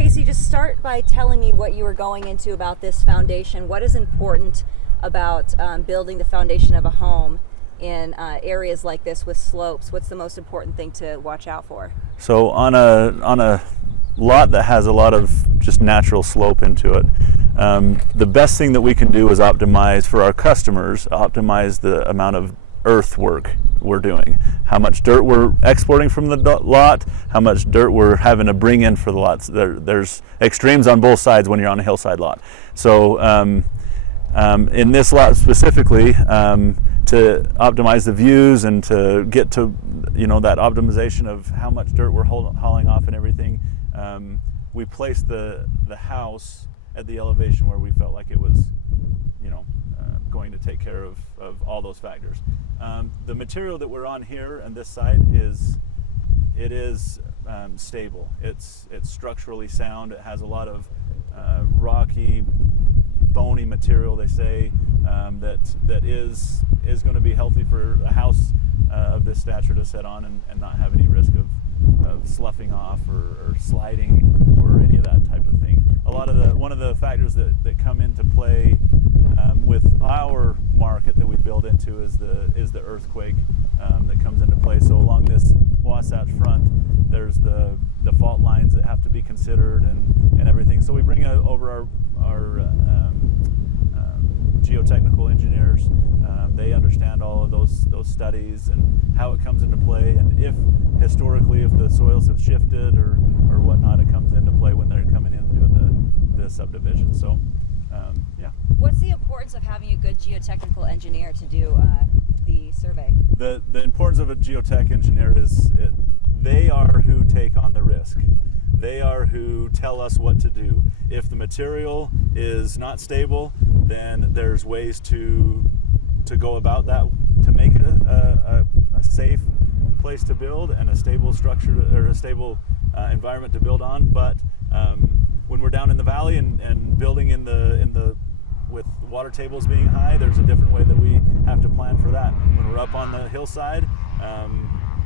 Casey, just start by telling me what you were going into about this foundation. What is important about building the foundation of a home in areas like this with slopes? What's the most important thing to watch out for? So on a lot that has a lot of just natural slope into it, the best thing that we can do is optimize for our customers, optimize the amount of earthwork we're doing, how much dirt we're exporting from the lot, how much dirt we're having to bring in for the lots. There's extremes on both sides when you're on a hillside lot. So in this lot specifically, to optimize the views and to get to that optimization of how much dirt we're hauling off and everything, we placed the house at the elevation where we felt like it was going to take care of all those factors. The material that we're on here and this site is stable. It's structurally sound. It has a lot of rocky, bony material, they say, that is going to be healthy for a house of this stature to set on and not have any risk of sloughing off or sliding or any of that type of thing. One of the factors that come into play with our market that we build into is the earthquake that comes into play. So along this Wasatch front, there's the fault lines that have to be considered and everything. So we bring over our geotechnical engineers. They understand all of those studies and how it comes into play, and if historically if the soils have shifted or whatnot, it comes into play when they're coming in and doing the subdivision. So yeah. What's the importance of having a good geotechnical engineer to do the survey? The importance of a geotech engineer is they are who take on the risk. They are who tell us what to do. If the material is not stable, then there's ways to go about that to make it a safe place to build and a stable structure or a stable environment to build on. But when we're down in the valley and building in the with water tables being high, there's a different way that we have to plan for that. When we're up on the hillside,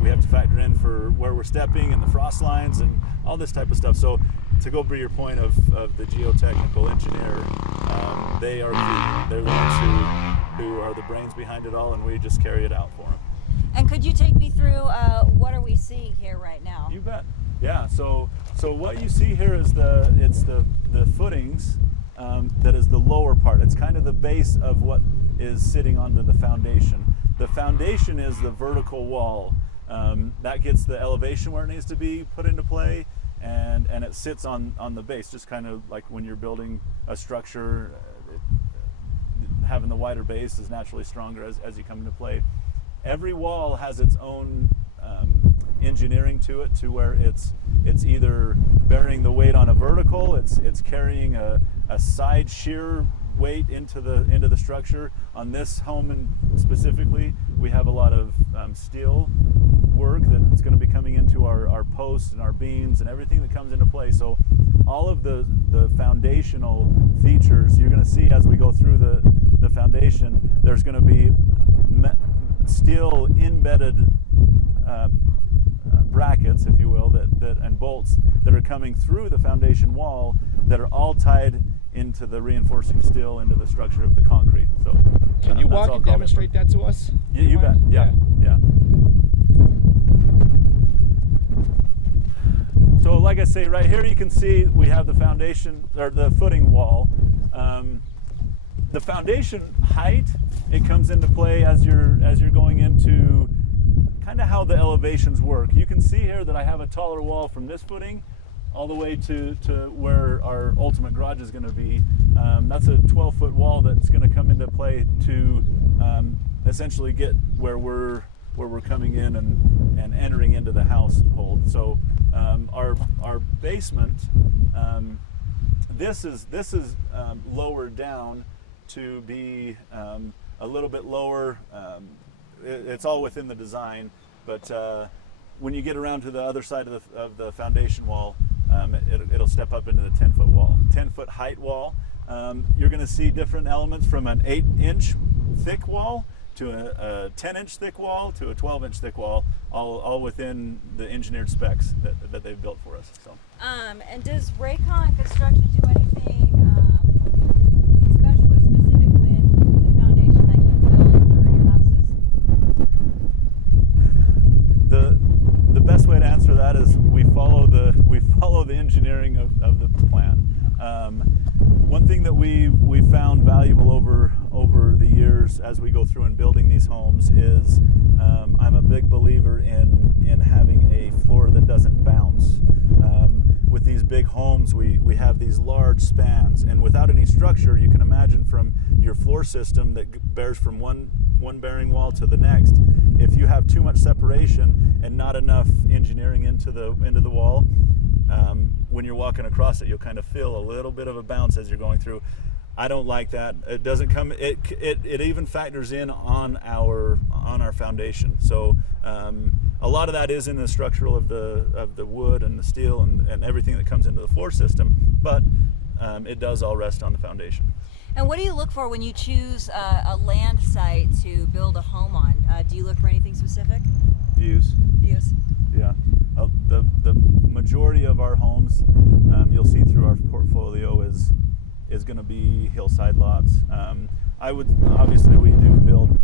we have to factor in for where we're stepping and the frost lines and all this type of stuff. So to go by your point of the geotechnical engineer, they are they're the ones who are the brains behind it all, and we just carry it out for them. And could you take me through what are we seeing here right now? You bet. Yeah. So what you see here is the footings. That is the lower part. It's kind of the base of what is sitting onto the foundation. The foundation is the vertical wall. That gets the elevation where it needs to be put into play, and it sits on the base, just kind of like when you're building a structure, having the wider base is naturally stronger as you come into play. Every wall has its own engineering to it, to where it's either bearing the weight on a vertical, it's carrying a side shear weight into the structure. On this home and specifically, we have a lot of steel work that's going to be coming into our posts and our beams and everything that comes into play. So all of the foundational features you're going to see as we go through the foundation, there's going to be steel embedded brackets, if you will, that and bolts that are coming through the foundation wall that are all tied into the reinforcing steel into the structure of the concrete. So can you walk and demonstrate that to us? Yeah, you bet. Yeah. So like I say, right here you can see we have the foundation or the footing wall. The foundation height, it comes into play as you're going into kind of how the elevations work. You can see here that I have a taller wall from this footing all the way to where our ultimate garage is going to be. That's a 12-foot wall that's going to come into play to essentially get where we're coming in and entering into the household. So our basement, this is lowered down to be a little bit lower. It's all within the design, but when you get around to the other side of the foundation wall, it'll step up into the 10-foot wall, 10-foot height wall. You're going to see different elements from an 8-inch thick wall a 10-inch thick wall to a 12-inch thick wall, all within the engineered specs that they've built for us. So. And does Raycon Construction do anything special or specific with the foundation that you build for your houses? The best way to answer that is we follow the engineering of the plan. One thing that we found valuable over the years as we go through and building these homes is I'm a big believer in having a floor that doesn't bounce. With these big homes, we have these large spans, and without any structure, you can imagine from your floor system that bears from one bearing wall to the next. If you have too much separation and not enough engineering into the wall, when you're walking across it, you'll kind of feel a little bit of a bounce as you're going through. I don't like that. It doesn't come. It even factors in on our foundation. So a lot of that is in the structural of the wood and the steel and everything that comes into the floor system, but it does all rest on the foundation. And what do you look for when you choose a land site to build a home on? Do you look for anything specific? Views. Yeah. The majority of our homes, you'll see through our portfolio, is going to be hillside lots. Obviously we do build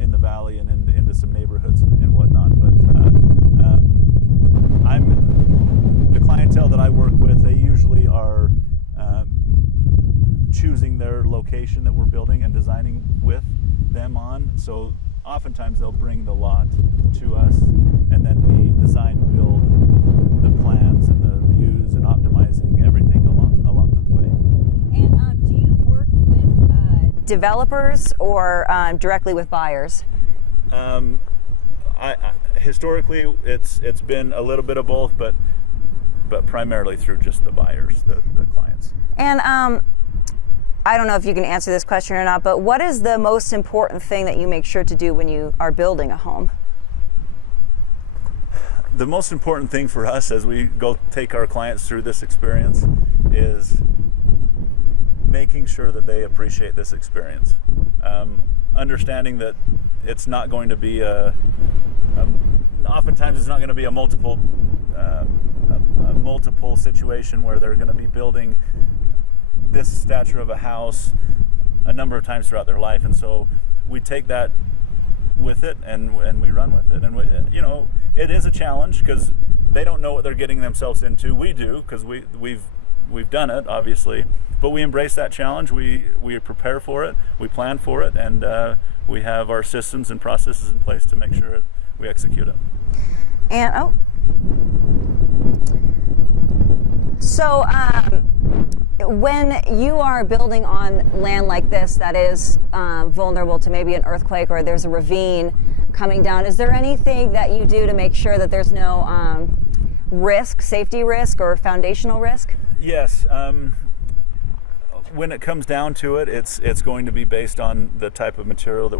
in the valley and into some neighborhoods and whatnot, but the clientele that I work with, they usually are choosing their location that we're building and designing with them on. So oftentimes they'll bring the lot to us, and then we design and build the plans and the views and optimizing everything along the way. And do you work with developers or directly with buyers? Historically, it's been a little bit of both, but primarily through just the buyers, the clients. And I don't know if you can answer this question or not, but what is the most important thing that you make sure to do when you are building a home? The most important thing for us as we go take our clients through this experience is making sure that they appreciate this experience. Understanding that it's not going to be oftentimes it's not going to be a multiple situation where they're going to be building this stature of a house a number of times throughout their life, and so we take that with it and we run with it. And it is a challenge because they don't know what they're getting themselves into. We do, because we've done it, obviously, but we embrace that challenge. We prepare for it, we plan for it, and we have our systems and processes in place to make sure we execute it. And so when you are building on land like this that is vulnerable to maybe an earthquake or there's a ravine coming down, is there anything that you do to make sure that there's no safety risk or foundational risk? Yes. When it comes down to it, it's going to be based on the type of material that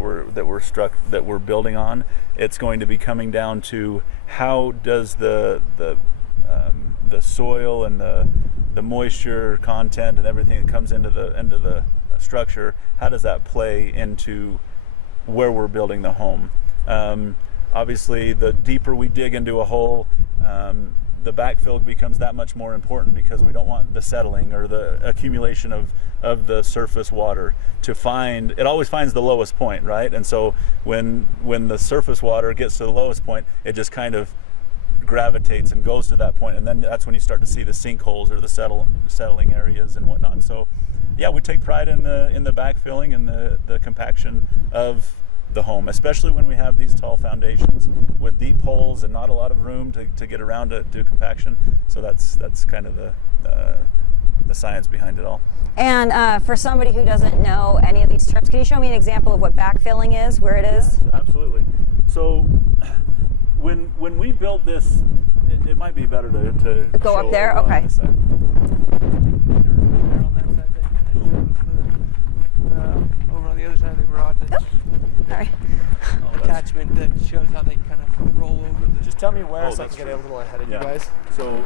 we're building on. It's going to be coming down to how does the soil and the moisture content and everything that comes into the structure, how does that play into where we're building the home? Obviously, the deeper we dig into a hole, the backfill becomes that much more important, because we don't want the settling or the accumulation of the surface water it always finds the lowest point, right? And so when the surface water gets to the lowest point, it just kind of gravitates and goes to that point, and then that's when you start to see the sinkholes or the settling areas and whatnot. And so yeah, we take pride in the backfilling and the compaction of the home, especially when we have these tall foundations with deep holes and not a lot of room to get around to do compaction. So that's kind of the science behind it all. And for somebody who doesn't know any of these terms, can you show me an example of what backfilling is, where it is? Yes, absolutely. So when we built this, it might be better to go up there. Okay. Over on the other side of the garage. Sorry. Attachment that shows how they kind of roll over. Just tell me where so I can true. get a little ahead of you guys. So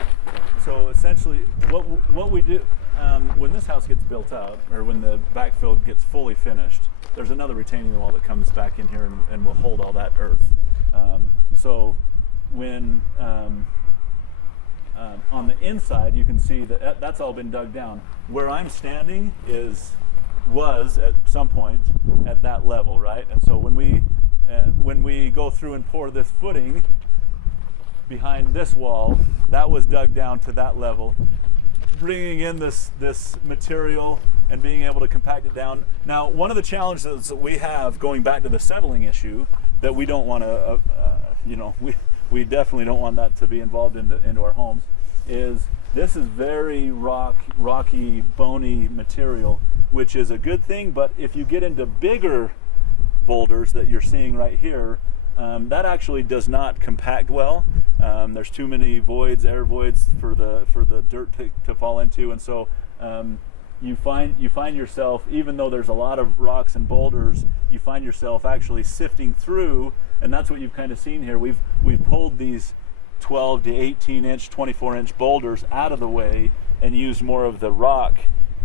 essentially, what we do when this house gets built out, or when the backfill gets fully finished, there's another retaining wall that comes back in here and will hold all that earth. So when on the inside, you can see that that's all been dug down. Where I'm standing was at some point at that level, right? And so when we go through and pour this footing behind this wall, that was dug down to that level, bringing in this material and being able to compact it down. Now, one of the challenges that we have, going back to the settling issue, that we don't want to, we definitely don't want that to be involved into our homes, is this is very rocky, bony material, which is a good thing. But if you get into bigger boulders that you're seeing right here, that actually does not compact well. There's too many voids, air voids for the dirt to fall into, and so you find yourself, even though there's a lot of rocks and boulders, you find yourself actually sifting through, and that's what you've kind of seen here. We've pulled these 12 to 18 inch, 24 inch boulders out of the way and used more of the rock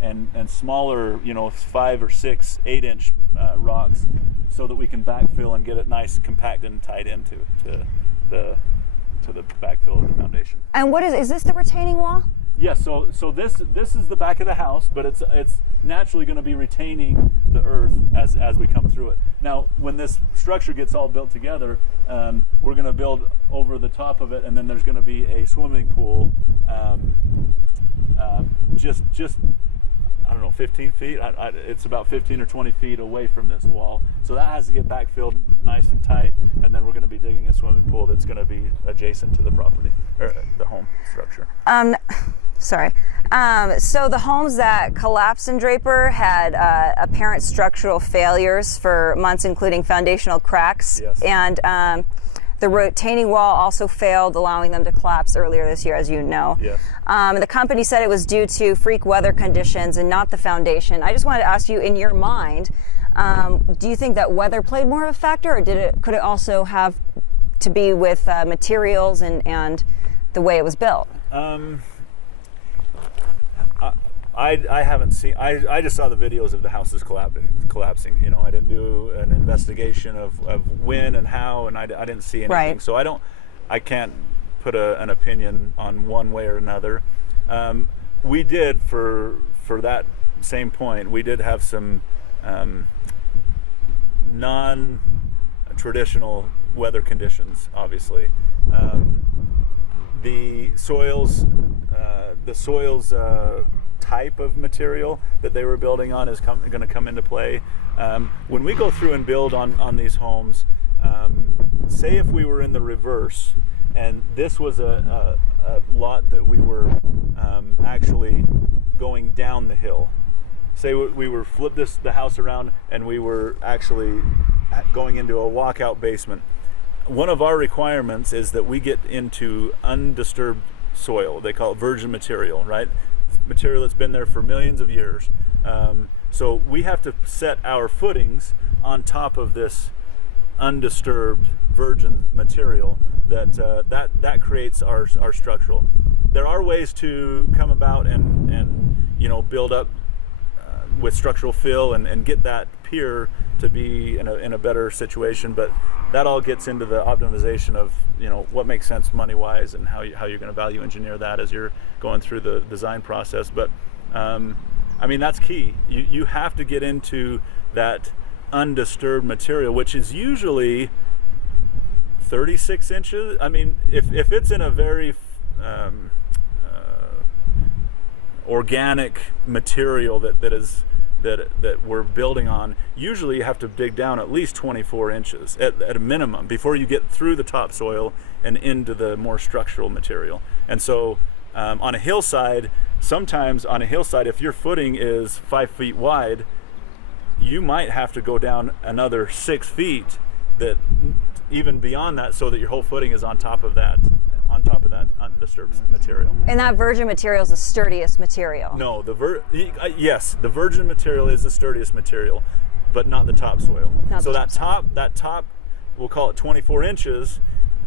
and smaller, 5 or 6, 8 inch rocks, so that we can backfill and get it nice, compacted and tied into the backfill of the foundation. And what is this the retaining wall? Yes, so this is the back of the house, but it's naturally going to be retaining the earth as we come through it. Now, when this structure gets all built together, we're going to build over the top of it, and then there's going to be a swimming pool, just I don't know, 15 feet. It's about 15 or 20 feet away from this wall, so that has to get backfilled nice and tight, and then we're going to be digging a swimming pool that's going to be adjacent to the property or the home structure. Sorry. So the homes that collapsed in Draper had apparent structural failures for months, including foundational cracks. Yes. And the retaining wall also failed, allowing them to collapse earlier this year, as you know. Yes. The company said it was due to freak weather conditions and not the foundation. I just wanted to ask you, in your mind, do you think that weather played more of a factor, or could it also have to be with materials and the way it was built? I haven't seen. I just saw the videos of the houses collapsing. I didn't do an investigation of when and how, and I didn't see anything. Right. So I can't put an opinion on one way or another. We did for that same point. We did have some non-traditional weather conditions. Obviously, the soils type of material that they were building on is going to come into play. When we go through and build on these homes, say if we were in the reverse and this was a lot that we were actually going down the hill, say we were flip the house around and we were actually going into a walkout basement, one of our requirements is that we get into undisturbed soil. They call it virgin material, right? Material that's been there for millions of years. So we have to set our footings on top of this undisturbed virgin material that creates our structural. There are ways to come about and build up with structural fill and get that pier to be in a better situation, but that all gets into the optimization of what makes sense money-wise and how you're going to value engineer that as you're going through the design process. But that's key. You have to get into that undisturbed material, which is usually 36 inches. If it's in a very organic material that we're building on, usually you have to dig down at least 24 inches at a minimum before you get through the topsoil and into the more structural material. And so on a hillside, sometimes if your footing is 5 feet wide, you might have to go down another 6 feet, that even beyond that, so that your whole footing is on top of that undisturbed material. And that virgin material is the sturdiest material. No, yes, the virgin material is the sturdiest material, but not the topsoil. That top, we'll call it 24 inches,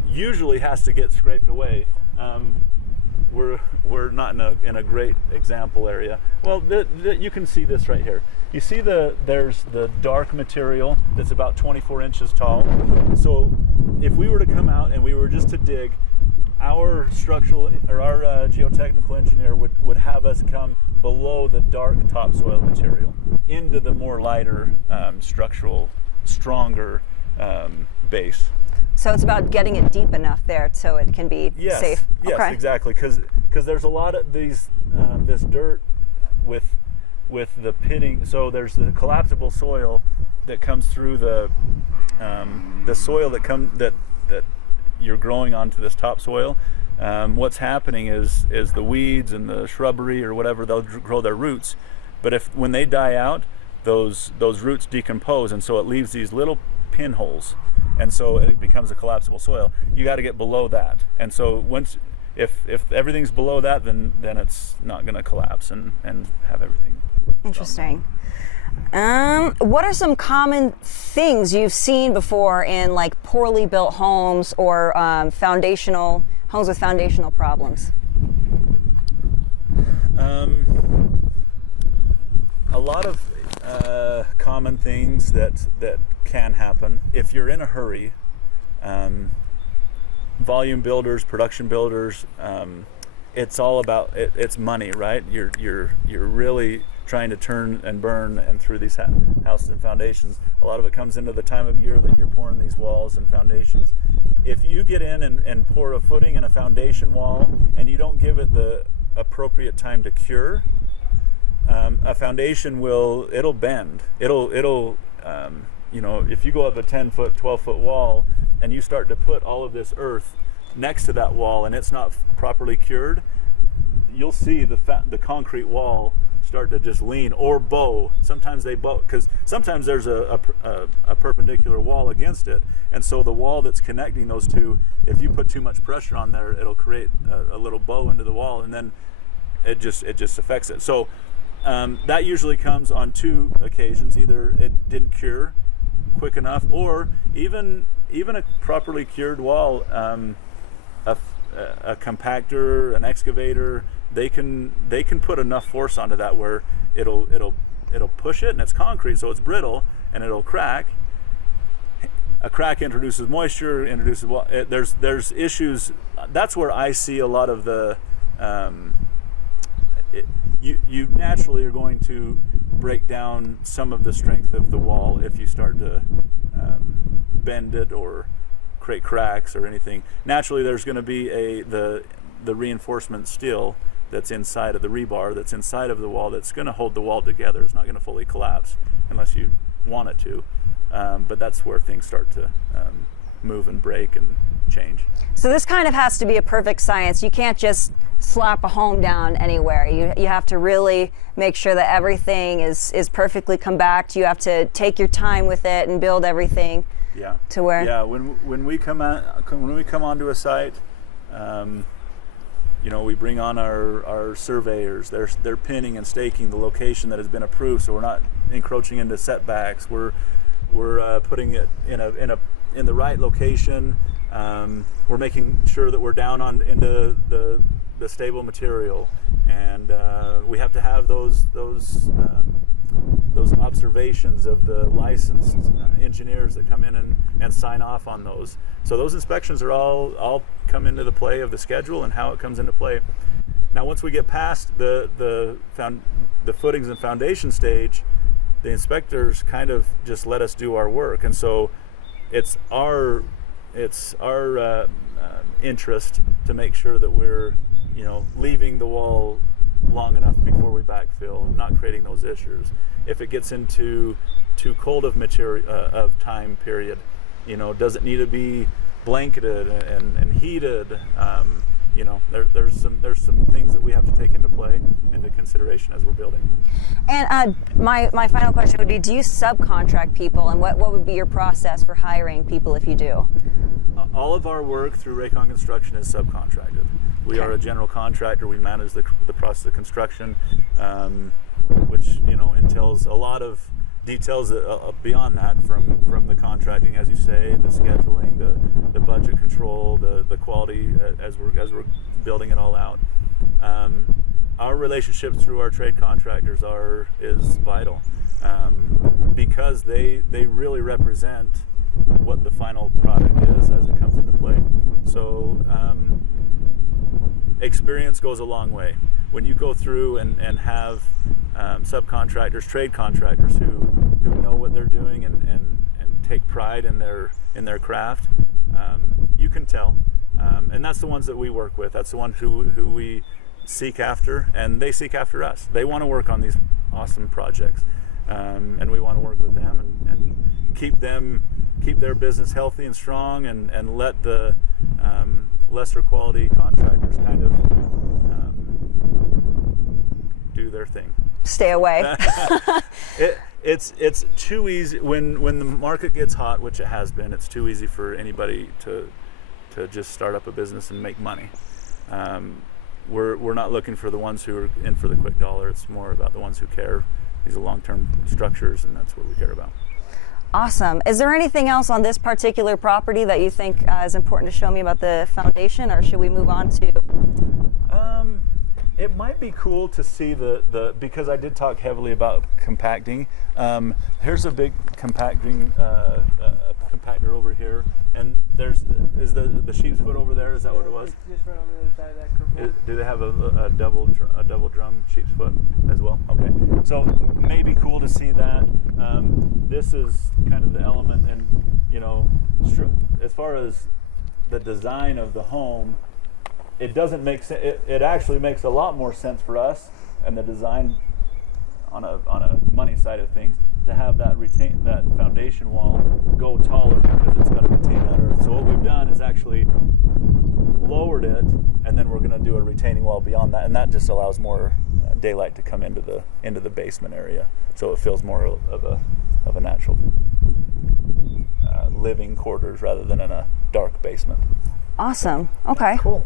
usually has to get scraped away. we're not in a great example area. Well, you can see this right here. You see there's the dark material that's about 24 inches tall. So if we were to come out and we were just to dig, our structural or our geotechnical engineer would have us come below the dark topsoil material into the more lighter structural, stronger base. So it's about getting it deep enough there so it can be safe. Yes, okay. exactly. Because there's a lot of these this dirt with the pitting. So there's the collapsible soil that comes through the soil that you're growing onto this topsoil. What's happening is the weeds and the shrubbery or whatever, they'll grow their roots. But when they die out, those roots decompose, and so it leaves these little pinholes, and so it becomes a collapsible soil. You got to get below that, and so if everything's below that, then it's not going to collapse and have everything. Interesting. What are some common things you've seen before in like poorly built homes or homes with foundational problems? A lot of common things that can happen if you're in a hurry. Volume builders, production builders, it's all about it's money, right? You're really trying to turn and burn and through these houses and foundations. A lot of it comes into the time of year that you're pouring these walls and foundations. If you get in and pour a footing and a foundation wall and you don't give it the appropriate time to cure, a foundation it'll bend. It'll if you go up a 10-foot, 12-foot wall and you start to put all of this earth next to that wall and it's not properly cured, you'll see the concrete wall start to just lean or bow. Sometimes they bow because sometimes there's a perpendicular wall against it, and so the wall that's connecting those two, if you put too much pressure on there, it'll create a little bow into the wall, and then it just affects it. So that usually comes on two occasions: either it didn't cure quick enough, or even a properly cured wall, a compactor, an excavator, they can put enough force onto that where it'll push it, and it's concrete, so it's brittle and it'll crack. A crack introduces moisture, there's issues. That's where I see a lot of the you naturally are going to break down some of the strength of the wall if you start to bend it or create cracks or anything. Naturally, there's going to be the reinforcement steel that's inside of the rebar, that's inside of the wall, that's going to hold the wall together. It's not going to fully collapse unless you want it to. But that's where things start to move and break and change. So this kind of has to be a perfect science. You can't just slap a home down anywhere. You have to really make sure that everything is perfectly compact. You have to take your time with it and build everything. Yeah. To where? Yeah. When we come onto a site, we bring on our surveyors. They're pinning and staking the location that has been approved, so we're not encroaching into setbacks. We're putting it in the right location. We're making sure that we're down into the stable material, and we have to have those observations of the licensed engineers that come in and sign off on those. So those inspections are all come into the play of the schedule and how it comes into play. Now, once we get past the footings and foundation stage, the inspectors kind of just let us do our work, and so it's our interest to make sure that we're leaving the wall long enough before we backfill, not creating those issues. If it gets into too cold of time period, does it need to be blanketed and heated? There's some things that we have to take into consideration as we're building. And my final question would be: do you subcontract people, and what would be your process for hiring people if you do? All of our work through Raycon Construction is subcontracted. We are a general contractor. We manage the process of construction, which entails a lot of details beyond that, from the contracting, as you say, the scheduling, the budget control, the quality as we're building it all out. Our relationship through our trade contractors is vital, because they really represent what the final product is as it comes into play. So experience goes a long way. When you go through and have subcontractors, trade contractors who know what they're doing and take pride in their craft, you can tell. And that's the ones that we work with. That's the ones who we seek after, and they seek after us. They want to work on these awesome projects, and we want to work with them and keep their business healthy and strong, and let the lesser quality contractors kind of do their thing. Stay away. It's too easy when the market gets hot, which it has been. It's too easy for anybody to just start up a business and make money. We're not looking for the ones who are in for the quick dollar. It's more about the ones who care. These are long-term structures, and that's what we care about. Awesome. Is there anything else on this particular property that you think is important to show me about the foundation, or should we move on to? It might be cool to see because I did talk heavily about compacting. Here's a big compacting compactor over here, and is the sheep's foot over there? Is that what it was? Just right on the other side of that curve. Do they have a double drum sheep's foot as well? Okay, so maybe cool to see that. This is kind of the element, and as far as the design of the home, it doesn't make sense. It actually makes a lot more sense for us and the design on a money side of things to have that foundation wall go taller, because it's got to retain that earth. So what we've done is actually lowered it, and then we're going to do a retaining wall beyond that, and that just allows more daylight to come into the basement area, so it feels more of a natural living quarters rather than in a dark basement. Awesome. Okay. Cool.